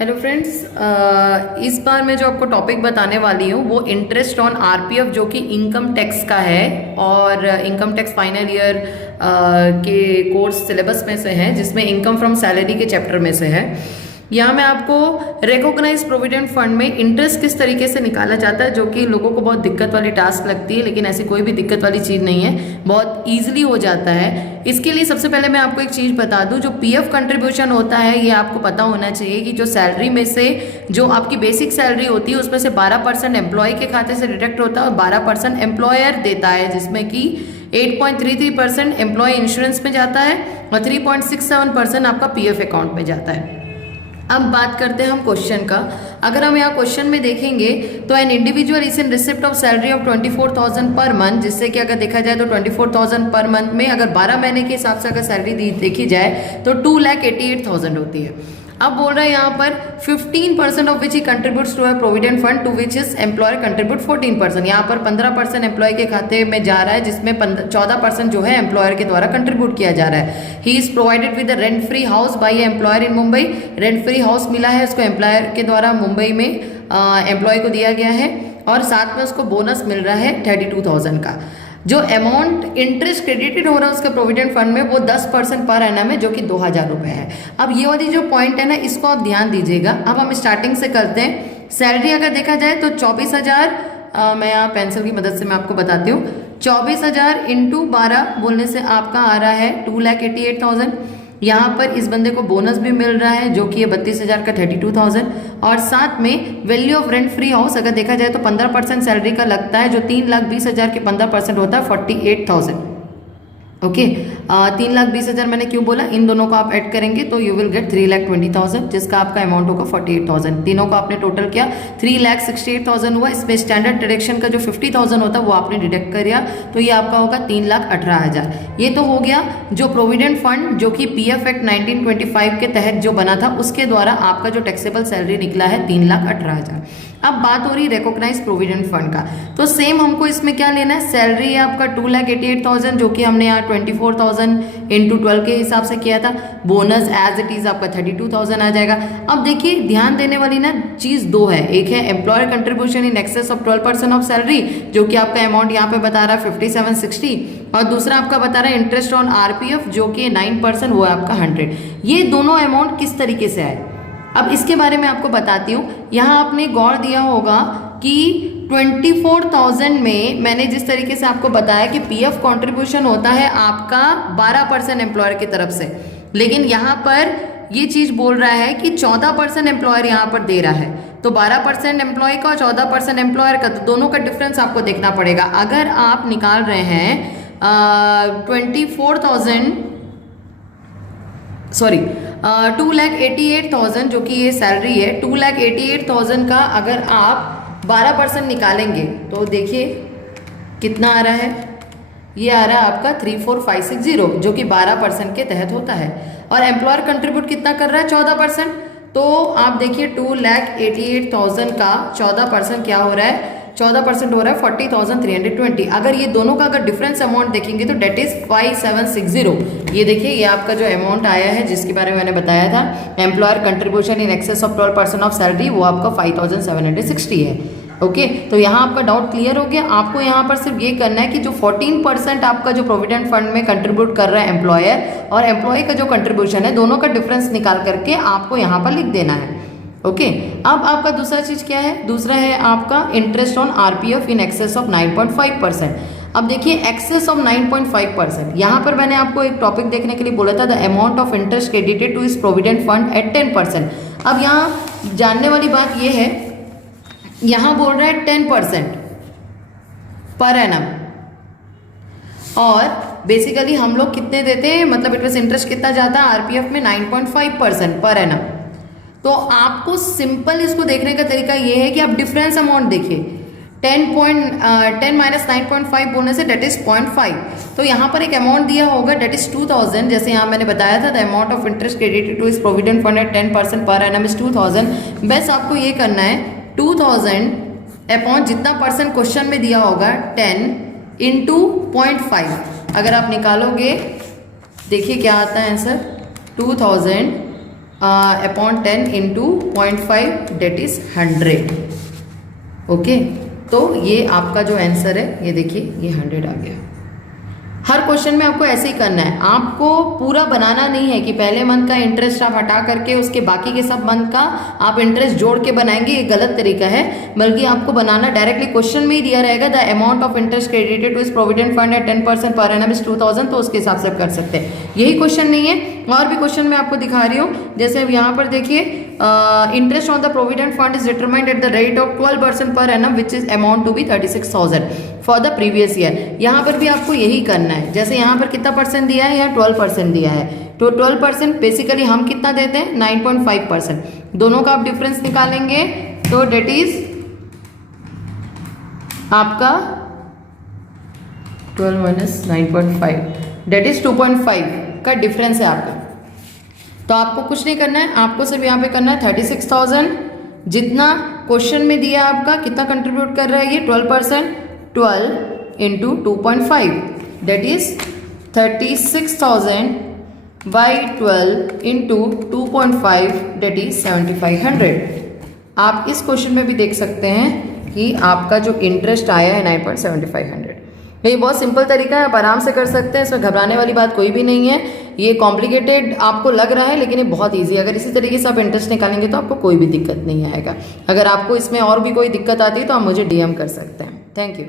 Hello friends, इस बार मैं जो आपको टॉपिक बताने वाली हूँ वो इंटरेस्ट ऑन आरपीएफ जो कि इनकम टैक्स का है और इनकम टैक्स फाइनल ईयर के कोर्स सिलेबस में से है, जिसमें इनकम फ्रॉम सैलरी के चैप्टर में से है। यहाँ मैं आपको रिकॉग्नाइज प्रोविडेंट फंड में इंटरेस्ट किस तरीके से निकाला जाता है, जो कि लोगों को बहुत दिक्कत वाली टास्क लगती है, लेकिन ऐसी कोई भी दिक्कत वाली चीज़ नहीं है, बहुत ईजिली हो जाता है। इसके लिए सबसे पहले मैं आपको एक चीज़ बता दूं, जो पीएफ कंट्रीब्यूशन होता है ये आपको पता होना चाहिए कि जो सैलरी में से जो आपकी बेसिक सैलरी होती है उसमें से 12% एम्प्लॉय के खाते से डिडक्ट होता है और 12% एम्प्लॉयर देता है, जिसमें कि 8.33% एम्प्लॉय इंश्योरेंस में जाता है और 3.67% आपका पीएफ अकाउंट में जाता है। अब बात करते हैं हम क्वेश्चन का। अगर हम यहाँ क्वेश्चन में देखेंगे तो an individual is in receipt of salary of 24,000 per month, जिससे कि अगर देखा जाए तो 24,000 पर मंथ में अगर 12 महीने के हिसाब से अगर सैलरी देखी जाए तो 2,88,000 होती है। अब बोल रहे हैं यहाँ पर 15% of which he contributes to a provident fund to which is employer contribute 14%। यहाँ पर 15% एम्प्लॉय के खाते में जा रहा है, जिसमें 14% जो है एम्प्लॉयर के द्वारा कंट्रीब्यूट किया जा रहा है। He is provided with rent free house by employer in Mumbai. Rent free house मिला है उसको एम्प्लॉयर के द्वारा मुंबई में एम्प्लॉय को दिया गया है और साथ में उसको बोनस मिल रहा है 32,000 का। जो अमाउंट इंटरेस्ट क्रेडिटेड हो रहा है उसके प्रोविडेंट फंड में वो 10% पर एनम है, जो कि 2,000 रुपये है। अब ये वाली जो पॉइंट है ना, इसको आप ध्यान दीजिएगा। अब हम स्टार्टिंग से करते हैं। सैलरी अगर देखा जाए तो 24,000, मैं यहाँ पेंसिल की मदद से मैं आपको बताती हूँ, 24,000 इंटू 12 बोलने से आपका आ रहा है 2,88,000। यहाँ पर इस बंदे को बोनस भी मिल रहा है जो कि ये 32,000 का 32,000, और साथ में value of rent free house अगर देखा जाए तो 15% सैलरी का लगता है, जो 3,20,000 के 15% होता है 48,000। ओके, 3,20,000 मैंने क्यों बोला, इन दोनों को आप ऐड करेंगे तो यू विल गेट 3,20,000, जिसका आपका अमाउंट होगा 48,000। तीनों को आपने टोटल किया 3,68,000 हुआ। इसमें स्टैंडर्ड डिडक्शन का जो 50,000 होता है वो आपने डिडक्ट कर दिया, तो ये आपका होगा 3,18,000। ये तो हो गया जो प्रोविडेंट फंड जो कि पीएफ एक्ट 1925 के तहत जो बना था उसके द्वारा आपका जो टैक्सेबल सैलरी निकला है 3,18,000। अब बात हो रही रिकॉग्नाइज प्रोविडेंट फंड का, तो सेम हमको इसमें क्या लेना है, सैलरी है आपका 2,88,000 जो कि हमने यहाँ 24,000 इंटू 12 के हिसाब से किया था। बोनस एज इट इज आपका 32,000 आ जाएगा। अब देखिए ध्यान देने वाली ना चीज दो है, एक है employer contribution in excess of 12% of salary जो कि आपका अमाउंट यहाँ पे बता रहा है 5760, और दूसरा आपका बता रहा है इंटरेस्ट ऑन आरपीएफ जो कि 9% वो है आपका 100। ये दोनों अमाउंट किस तरीके से आए, अब इसके बारे में आपको बताती हूँ। यहाँ आपने गौर दिया होगा कि 24,000 में मैंने जिस तरीके से आपको बताया कि पीएफ कंट्रीब्यूशन होता है आपका 12% एम्प्लॉयर की तरफ से, लेकिन यहाँ पर ये चीज बोल रहा है कि 14% एम्प्लॉयर यहाँ पर दे रहा है। तो 12% एम्प्लॉय का और 14% एम्प्लॉयर का, तो दोनों का डिफरेंस आपको देखना पड़ेगा। अगर आप निकाल रहे हैं 2,88,000 जो कि ये सैलरी है, 2,88,000 का अगर आप 12% निकालेंगे तो देखिए कितना आ रहा है, ये आ रहा है आपका 34,560 जो कि 12% के तहत होता है। और एम्प्लॉयर कंट्रीब्यूट कितना कर रहा है, 14%। तो आप देखिए 2,88,000 का 14% क्या हो रहा है, 14% हो रहा है 40,320। अगर ये दोनों का अगर डिफरेंस अमाउंट देखेंगे तो डेट इज 5,760। ये देखिए ये आपका जो अमाउंट आया है जिसके बारे में मैंने बताया था, employer contribution in excess of 12% of salary, वो आपका 5,760 है। ओके, तो यहाँ आपका डाउट क्लियर हो गया। आपको यहाँ पर सिर्फ ये करना है कि जो 14% आपका जो प्रोविडेंट फंड में कंट्रीब्यूट कर रहा है एम्प्लॉयर और एम्प्लॉय का जो कंट्रीब्यूशन है, दोनों का डिफरेंस निकाल करके आपको यहाँ पर लिख देना है। ओके, अब आपका दूसरा चीज क्या है, दूसरा है आपका interest on RPF in excess of 9.5%। अब देखिए एक्सेस ऑफ 9.5%, यहाँ पर मैंने आपको एक टॉपिक देखने के लिए बोला था, the amount of interest credited to इस प्रोविडेंट फंड एट 10%। अब यहाँ जानने वाली बात ये है, यहाँ बोल रहा है 10% पर एनम, और बेसिकली हम लोग कितने देते हैं, मतलब इंटरेस्ट कितना जाता है आरपीएफ में 9.5% पर एनम। तो आपको सिंपल इसको देखने का तरीका ये है कि आप डिफरेंस अमाउंट देखिए, 10 माइनस 9.5 बोलने से डेट इज 0.5। तो यहाँ पर एक अमाउंट दिया होगा डेट इज 2,000, जैसे यहाँ मैंने बताया था the amount of interest credited to इस provident fund at 10% per annum is 2,000। बस आपको ये करना है 2,000 अपॉन जितना परसेंट क्वेश्चन में दिया होगा 10 इंटू 0.5। अगर आप निकालोगे देखिए क्या आता है answer, 2,000 upon 10 into 0.5 that is 100। Okay, तो ये आपका जो आंसर है ये देखिए ये 100 आ गया। हर क्वेश्चन में आपको ऐसे ही करना है, आपको पूरा बनाना नहीं है कि पहले मंथ का इंटरेस्ट आप हटा करके उसके बाकी के सब मंथ का आप इंटरेस्ट जोड़ के बनाएंगे, ये गलत तरीका है। बल्कि आपको बनाना डायरेक्टली क्वेश्चन में ही दिया रहेगा, the amount of interest credited to इस provident fund at 10% per annum is 2000, तो उसके हिसाब से आप कर सकते हैं। यही क्वेश्चन नहीं है, और भी क्वेश्चन मैं आपको दिखा रही हूँ। जैसे अब यहाँ पर देखिए, interest on the provident fund is determined at the rate of 12% per annum which is amount to be 36,000 for the previous year. यहाँ पर भी आपको यही करना है। जैसे यहाँ पर कितना परसेंट दिया है, यहाँ 12% दिया है, तो 12% बेसिकली हम कितना देते हैं 9.5%। दोनों का आप डिफरेंस निकालेंगे तो डेट इज आपका 12 माइनस 9.5 डेट इज 2.5 का डिफरेंस है आपका। तो आपको कुछ नहीं करना है, आपको सिर्फ यहाँ पे करना है 36,000 जितना क्वेश्चन में दिया आपका कितना कंट्रीब्यूट कर रहा है ये 12%, 12 into 2.5 that is 36,000 by 12 into 2.5 that is 7,500। आप इस क्वेश्चन में भी देख सकते हैं कि आपका जो इंटरेस्ट आया है 9.7500। ये बहुत सिंपल तरीका है, आप आराम से कर सकते हैं, इसमें घबराने वाली बात कोई भी नहीं है। ये कॉम्प्लिकेटेड आपको लग रहा है लेकिन ये बहुत इजी है। अगर इसी तरीके से आप इंटरेस्ट निकालेंगे तो आपको कोई भी दिक्कत नहीं आएगा। अगर आपको इसमें और भी कोई दिक्कत आती है तो आप मुझे DM कर सकते हैं। Thank you.